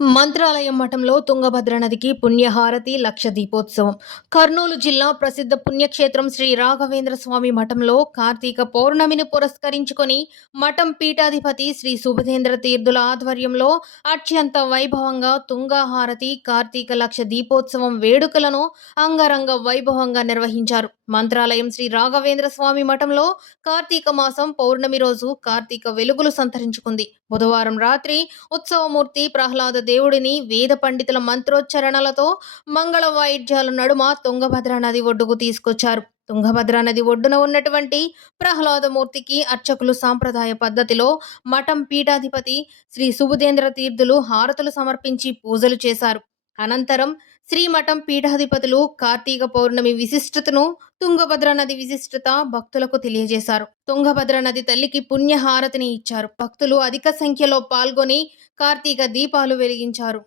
మంత్రాలయం మఠంలో తుంగభద్ర నదికి పుణ్యహారతి లక్ష దీపోత్సవం. కర్నూలు జిల్లా ప్రసిద్ధ పుణ్యక్షేత్రం శ్రీ రాఘవేంద్ర స్వామి మఠంలో కార్తీక పౌర్ణమిని పురస్కరించుకొని మఠం పీఠాధిపతి శ్రీ సుభదేంద్ర తీర్థుల ఆధ్వర్యంలో అత్యంత వైభవంగా తుంగహారతి కార్తీక లక్ష దీపోత్సవం వేడుకలను అంగరంగ వైభవంగా నిర్వహించారు. మంత్రాలయం శ్రీ రాఘవేంద్ర స్వామి మఠంలో కార్తీక మాసం పౌర్ణమి రోజు కార్తీక వెలుగులు సంతరించుకుంది. బుధవారం రాత్రి ఉత్సవమూర్తి ప్రహ్లాద దేవుడిని వేద పండితుల మంత్రోచ్చరణలతో మంగళ వాయిద్యాల నడుమ తుంగభద్ర నది ఒడ్డుకు తీసుకొచ్చారు. తుంగభద్ర నది ఒడ్డున ఉన్నటువంటి ప్రహ్లాదమూర్తికి అర్చకులు సాంప్రదాయ పద్ధతిలో మఠం పీఠాధిపతి శ్రీ సుబుధేంద్ర తీర్థులు హారతులు సమర్పించి పూజలు చేశారు. అనంతరం శ్రీమఠం పీఠాధిపతులు కార్తీక పౌర్ణమి విశిష్టతను తుంగభద్ర నది విశిష్టత భక్తులకు తెలియజేశారు. తుంగభద్ర నది తల్లికి పుణ్యహారతిని ఇచ్చారు. భక్తులు అధిక సంఖ్యలో పాల్గొని కార్తీక దీపాలు వెలిగించారు.